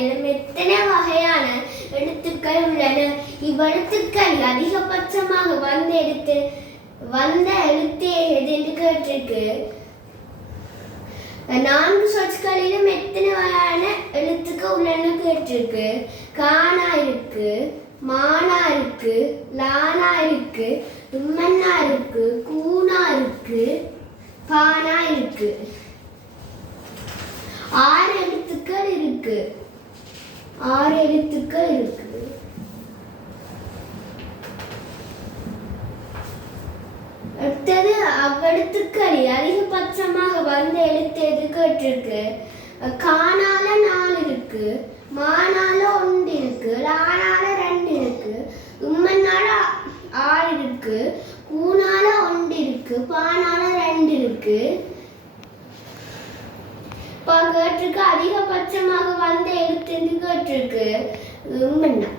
சொற்களிலும் எத்தனை வகையான எழுத்துக்கள் உள்ளன? இவ்வெழுத்துக்கள் அதிகபட்சமாக வந்த எழுத்து எது என்று கேட்டிருக்கு. 4 சொற்களிலும் எத்தனை வகையான எழுத்துக்கள் உள்ளன கேட்டிருக்கு. கானா இருக்கு, மானா இருக்கு, லானா இருக்கு, உம்மன்னா இருக்கு, கூனா இருக்கு, பானா இருக்கு. 6 எழுத்துக்கள் இருக்கு. 6 எழுத்துக்கள் இருக்கு. அடுத்தது அவ்வெழுத்துக்களில் அதிகபட்சமாக வந்த எழுத்து எது கேட்டிருக்கு. கானால 4 இருக்கு, மானால 1 இருக்கு, லானால 2 இருக்கு, உம்மன்னால 6 இருக்கு, கூனால 1 இருக்கு, பானால 2 இருக்கு. கேட்டிருக்கு அதிகபட்சமாக வந்த எழுத்து எது கேட்டிருக்கு. உம்மன்னா